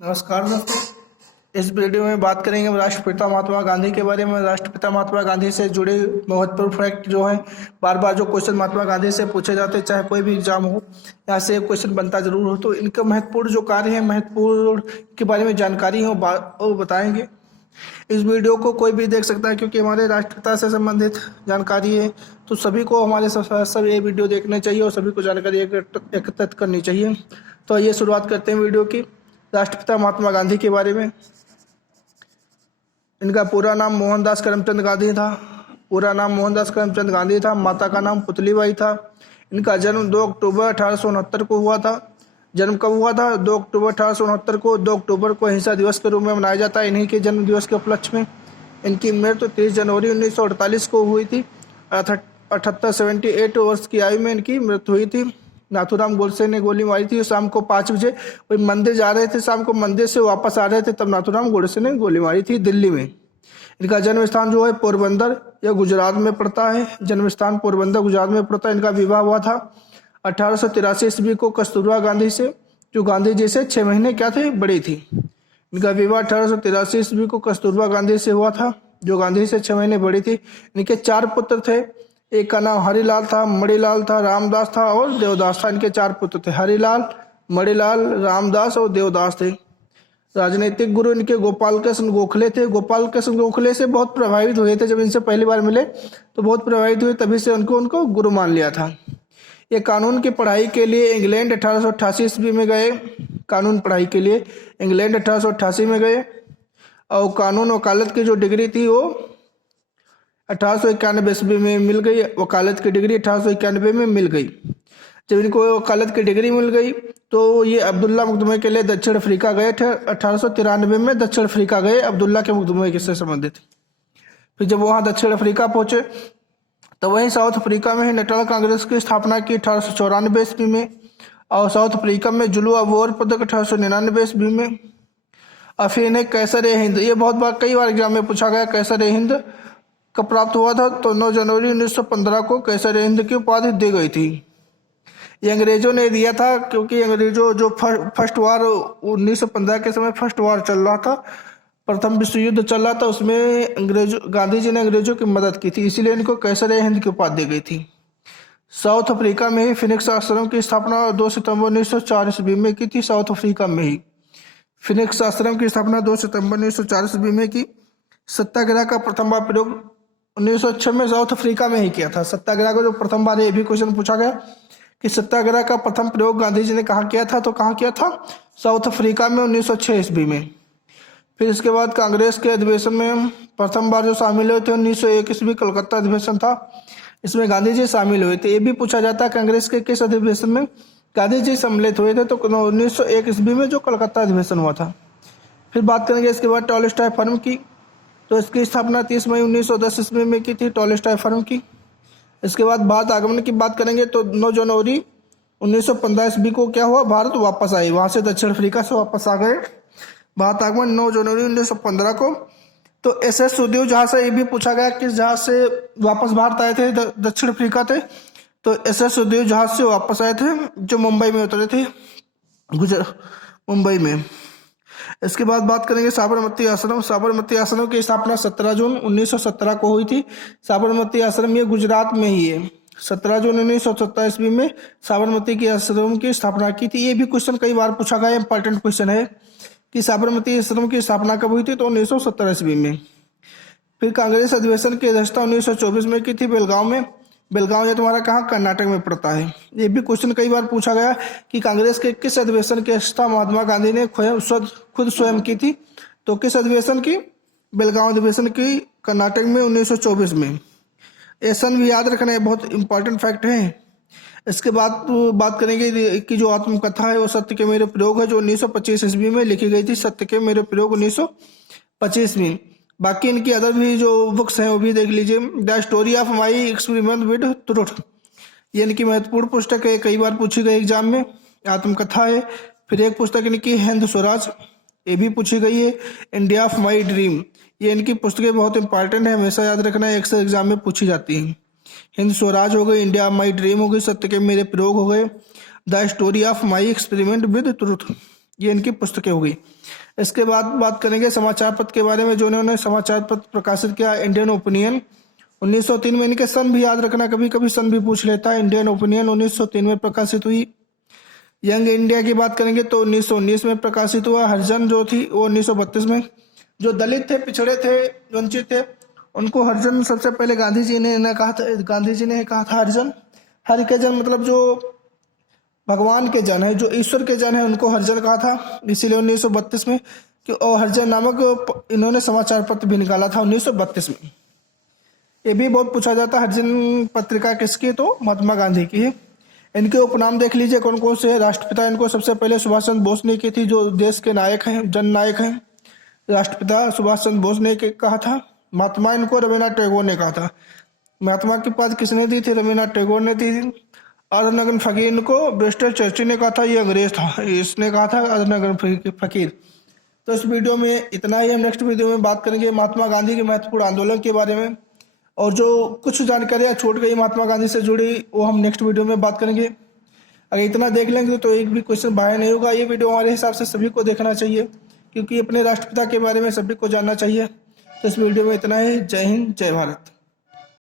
नमस्कार दोस्तों। इस वीडियो में बात करेंगे हम राष्ट्रपिता महात्मा गांधी के बारे में। राष्ट्रपिता महात्मा गांधी से जुड़े महत्वपूर्ण फैक्ट जो है, बार बार जो क्वेश्चन महात्मा गांधी से पूछे जाते हैं, चाहे कोई भी एग्जाम हो, यहाँ से एक क्वेश्चन बनता जरूर हो। तो इनका महत्वपूर्ण जो कार्य है, महत्वपूर्ण के बारे में जानकारी हो वो बताएंगे। इस वीडियो को कोई भी देख सकता है क्योंकि हमारे राष्ट्रपिता से संबंधित जानकारी है। तो सभी को हमारे सब ये वीडियो देखने चाहिए और सभी को जानकारी एकत्रित करनी चाहिए। तो ये शुरुआत करते हैं वीडियो की। राष्ट्रपिता महात्मा गांधी के बारे में। इनका पूरा नाम मोहनदास करमचंद गांधी था। पूरा नाम मोहनदास करमचंद गांधी था। माता का नाम पुतलीबाई था। इनका जन्म 2 अक्टूबर 1869 को हुआ था। जन्म कब हुआ था? 2 अक्टूबर 1869 को। 2 अक्टूबर को अहिंसा दिवस के रूप में मनाया जाता है, इन्हीं के जन्म दिवस के उपलक्ष्य में। इनकी मृत्यु 30 जनवरी 1948 को हुई थी। 78 वर्ष की आयु में इनकी मृत्यु हुई थी। नाथूराम गोडसे ने गोली मारी थी शाम को 5 बजे। वही मंदिर जा रहे थे, शाम को मंदिर से वापस आ रहे थे, तब नाथूराम गोडसे ने गोली मारी थी दिल्ली में। इनका जन्म स्थान जो है पोरबंदर, यह गुजरात में पड़ता है। जन्म स्थान पोरबंदर गुजरात में पड़ता है। इनका विवाह हुआ था 1883 ईस्वी को कस्तूरबा गांधी से, जो गांधी जी से 6 महीने क्या थे, बड़ी थी। इनका विवाह 1883 ईस्वी को कस्तूरबा गांधी से हुआ था, जो गांधी से 6 महीने बड़ी थी। इनके 4 पुत्र थे। एक का नाम हरिलाल था, मणिलाल था, रामदास था और देवदास था। इनके 4 पुत्र थे, हरिलाल, मणिलाल, रामदास और देवदास थे। राजनीतिक गुरु इनके गोपाल कृष्ण गोखले थे। गोपाल कृष्ण गोखले से बहुत प्रभावित हुए थे। जब इनसे पहली बार मिले तो बहुत प्रभावित हुए, तभी से उनको गुरु मान लिया था। ये कानून की पढ़ाई के लिए इंग्लैंड 1888 ईस्वी में गए। कानून पढ़ाई के लिए इंग्लैंड 1888 में गए और कानून वकालत की जो डिग्री थी वो 1891 ईस्वी में मिल गई। वकालत की डिग्री 1891 में मिल गई। जब इनको वकालत की डिग्री मिल गई तो ये अब्दुल्ला मुकदमे के लिए दक्षिण अफ्रीका गए थे। 1893 में दक्षिण अफ्रीका गए अब्दुल्ला के मुकदमे से संबंधित। फिर जब वहाँ दक्षिण अफ्रीका पहुंचे तो वहीं साउथ अफ्रीका में ही नेशनल कांग्रेस की स्थापना की 1894 ईस्वी में। और साउथ अफ्रीका में जुलू अवार्ड पदक 1899 ईस्वी में। और फिर इन्हें कैसर-ए-हिंद, ये बहुत बार कई बार एग्जाम में पूछा गया, कैसर-ए-हिंद कब प्राप्त हुआ था? तो 9 जनवरी 1915 को कैसर-ए-हिंद की उपाधि दी गई थी। ये अंग्रेजों ने दिया था क्योंकि अंग्रेजों जो फर्स्ट वार 1915 के समय फर्स्ट वार चल रहा था, प्रथम विश्व युद्ध चल रहा था, उसमें गांधी जी ने अंग्रेजों की मदद की थी, इसीलिए इनको कैसर-ए-हिंद की उपाधि दी गई थी। साउथ अफ्रीका में ही फिनिक्स आश्रम की स्थापना 2 सितंबर 1904 ईस्वी में की थी। साउथ अफ्रीका में ही फिनिक्स आश्रम की स्थापना 2 सितंबर 1904 ईस्वी में की। सत्याग्रह का प्रथम बार प्रयोग 1906 में साउथ अफ्रीका में ही किया था। सत्याग्रह का जो प्रथम बार, ये भी क्वेश्चन पूछा गया कि सत्याग्रह का प्रथम प्रयोग गांधी जी ने कहाँ किया था? तो कहाँ किया था? साउथ अफ्रीका में 1906 ईस्वी में। फिर इसके बाद कांग्रेस के अधिवेशन में प्रथम बार जो शामिल हुए थे 1901 ईस्वी कलकत्ता अधिवेशन था, इसमें गांधी जी शामिल हुए थे। ये भी पूछा जाता है कांग्रेस के किस अधिवेशन में गांधी जी सम्मिलित हुए थे? तो 1901 ईस्वी में जो कलकत्ता अधिवेशन हुआ था। फिर बात करेंगे इसके बाद टॉलस्टॉय फर्म की। तो इसकी स्थापना 30 मई 1910 ईस्वी में की थी, टॉलस्टॉय फर्म की। इसके बाद भारत आगमन की बात करेंगे तो 9 जनवरी 1915 ईस्वी को क्या हुआ? भारत वापस आए, वहां से दक्षिण अफ्रीका से वापस आ गए। भारत आगमन 9 जनवरी 1915 को। तो एस.एस. सुखदेव जहाज से, ये भी पूछा गया किस जहाज से वापस भारत आए थे, दक्षिण अफ्रीका थे। तो एस.एस. सुखदेव जहाज से वापस आए थे, जो मुंबई में उतरे थे, मुंबई में। इसके बाद बात करेंगे साबरमती आश्रम। साबरमती आश्रम की स्थापना 17 जून 1917 को हुई थी। साबरमती आश्रम ये गुजरात में ही है। 17 जून 1917 ईस्वी में साबरमती की आश्रम की स्थापना की थी। ये भी क्वेश्चन कई बार पूछा गया, इंपॉर्टेंट क्वेश्चन है कि साबरमती आश्रम की स्थापना कब हुई थी? तो 1917 ईस्वी में। फिर कांग्रेस अधिवेशन की अध्यक्षता 1924 में की थी बेलगांव में। बेलगांव ये तुम्हारा कहाँ? कर्नाटक में पड़ता है। ये भी क्वेश्चन कई बार पूछा गया कि कांग्रेस के किस अधिवेशन की अध्यक्षता महात्मा गांधी ने खुद स्वयं की थी? तो किस अधिवेशन की? बेलगांव अधिवेशन की, कर्नाटक में 1924 में। ये सन भी याद रखना है, बहुत इंपॉर्टेंट फैक्ट है। इसके बाद बात करेंगे कि जो आत्मकथा है वो सत्य के मेरे प्रयोग है, जो 1925 ईस्वी में लिखी गई थी। सत्य के मेरे प्रयोग 1925 में। बाकी इनकी अदर भी जो बुक्स हैं वो भी देख लीजिए। The story of my experiment with truth, ये इनकी महत्वपूर्ण पुस्तक है, कई बार पूछी गई एग्जाम में, आत्मकथा है। फिर एक पुस्तक इनकी हिंद स्वराज, ये भी पूछी गई है। इंडिया ऑफ माई ड्रीम, ये इनकी पुस्तकें बहुत इंपॉर्टेंट है, हमेशा याद रखना है, अक्सर एग्जाम में पूछी जाती हैं। हिंद स्वराज हो गई, इंडिया ऑफ माई ड्रीम हो गई, सत्य के मेरे प्रयोग हो गए, the story of my experiment with truth, ये इनकी पुस्तकें हो गई। इसके बाद बात करेंगे समाचार पत्र के बारे में, जो इन्होंने समाचार पत्र प्रकाशित किया, इंडियन ओपिनियन। 1903 में, इनके सन भी याद रखना, कभी कभी सन भी पूछ लेता है। इंडियन ओपिनियन 1903 में प्रकाशित हुई। यंग इंडिया की बात करेंगे तो 1919 में प्रकाशित हुआ। हरिजन जो थी वो 1932 में। जो दलित थे, पिछड़े थे, वंचित थे, उनको हरिजन सबसे पहले गांधी जी ने कहा था हरिजन। हरि के जन मतलब जो भगवान के जन है, जो ईश्वर के जन है, उनको हरिजन कहा था। इसीलिए 1932 में और हरिजन नामक इन्होंने समाचार पत्र भी निकाला था 1932 में। ये भी बहुत पूछा जाता है, हरिजन पत्रिका किसकी, तो महात्मा गांधी की है। इनके उपनाम देख लीजिए कौन कौन से। राष्ट्रपिता इनको सबसे पहले सुभाष चंद्र बोस ने की थी, जो देश के नायक हैं, जन नायक हैं। राष्ट्रपिता सुभाष चंद्र बोस ने कहा था। महात्मा इनको रविन्द्रनाथ टैगोर ने कहा था। महात्मा की पद किसने दी थी? रविन्द्रनाथ टैगोर ने दी थी। आदरनगर फकीर को बैरिस्टर चर्चिल ने कहा था, ये अंग्रेज था, इसने कहा था आदरनगर फकीर। तो इस वीडियो में इतना ही। हम नेक्स्ट वीडियो में बात करेंगे महात्मा गांधी के महत्वपूर्ण आंदोलन के बारे में, और जो कुछ जानकारियां छूट गई महात्मा गांधी से जुड़ी वो हम नेक्स्ट वीडियो में बात करेंगे। अगर इतना देख लेंगे तो एक भी क्वेश्चन बाहर नहीं होगा। ये वीडियो हमारे हिसाब से सभी को देखना चाहिए, क्योंकि अपने राष्ट्रपिता के बारे में सभी को जानना चाहिए। तो इस वीडियो में इतना ही। जय हिंद, जय भारत।